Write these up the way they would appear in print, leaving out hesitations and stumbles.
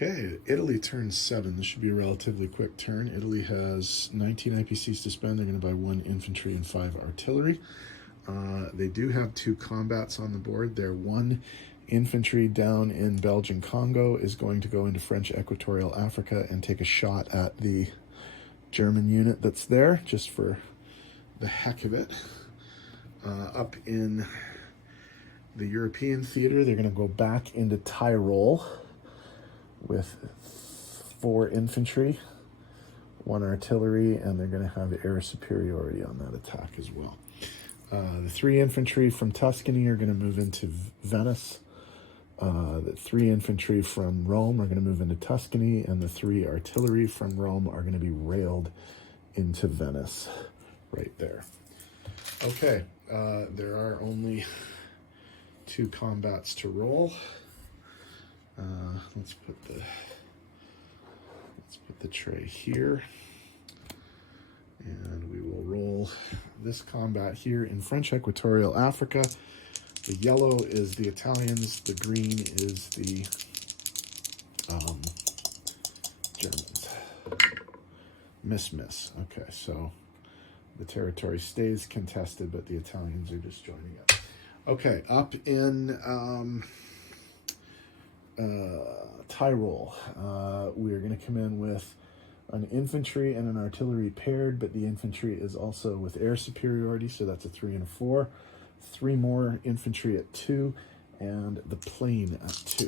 Okay, Italy turns 7. This should be a relatively quick turn. Italy has 19 IPCs to spend. They're going to buy 1 infantry and 5 artillery. They do have 2 combats on the board. Their 1 infantry down in Belgian Congo is going to go into French Equatorial Africa and take a shot at the German unit that's there, just for the heck of it. Up in the European theater, they're going to go back into Tyrol with 4 infantry, 1 artillery, and they're going to have air superiority on that attack as well. The 3 infantry from Tuscany are going to move into Venice. The 3 infantry from Rome are going to move into Tuscany, and the 3 artillery from Rome are going to be railed into Venice right there. Okay, there are only 2 combats to roll. Let's put the tray here, and we will roll this combat here in French Equatorial Africa. The yellow is the Italians, the green is the Germans. Miss. Okay, so the territory stays contested, but the Italians are just joining up. Okay, up in Tyrol, we are going to come in with an infantry and an artillery paired, but the infantry is also with air superiority, so that's a 3 and a 4. 3 more infantry at 2, and the plane at 2.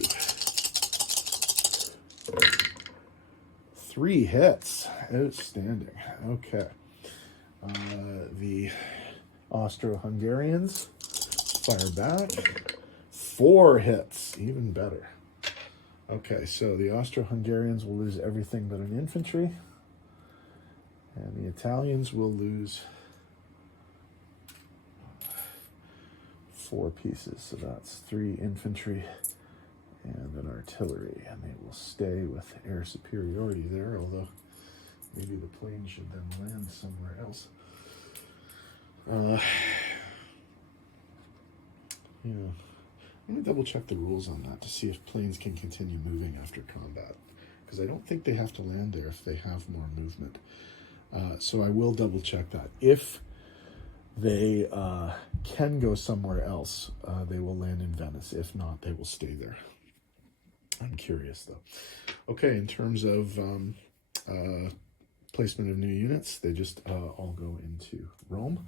3 hits. Outstanding. Okay. The Austro-Hungarians fire back. 4 hits. Even better. Okay, so the Austro-Hungarians will lose everything but an infantry, and the Italians will lose 4 pieces. So that's 3 infantry and an artillery, and they will stay with air superiority there, although maybe the plane should then land somewhere else. Let me double check the rules on that to see if planes can continue moving after combat, because I don't think they have to land there if they have more movement. So I will double check that. If they can go somewhere else, they will land in Venice. If not, they will stay there. I'm curious though. Okay, in terms of placement of new units, they just all go into Rome.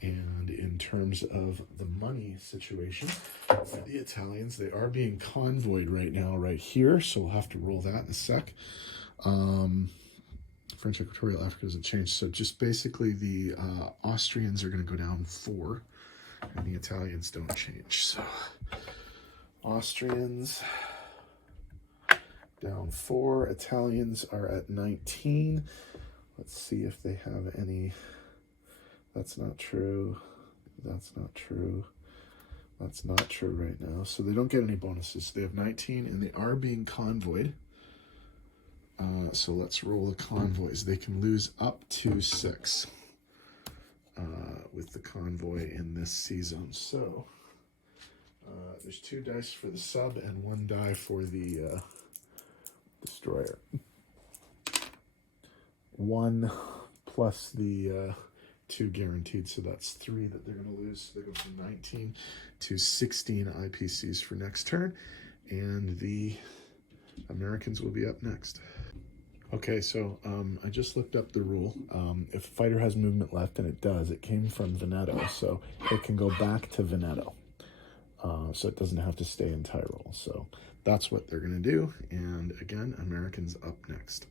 And in terms of the money situation for the Italians, they are being convoyed right now, right here. So we'll have to roll that in a sec. French Equatorial Africa doesn't change. So just basically the Austrians are going to go down 4, and the Italians don't change. So Austrians down 4. Italians are at 19. Let's see if they have any. That's not true. That's not true. That's not true right now. So they don't get any bonuses. They have 19, and they are being convoyed. So let's roll the convoys. They can lose up to 6 with the convoy in this season. So there's 2 dice for the sub and 1 die for the destroyer. 1 plus the 2 guaranteed, so that's 3 that they're going to lose. So they go from 19 to 16 IPCs for next turn, and the Americans will be up next. Okay, so I just looked up the rule. If a fighter has movement left, and it does, it came from Veneto, so it can go back to Veneto. So it doesn't have to stay in Tyrol. So that's what they're going to do, and again, Americans up next.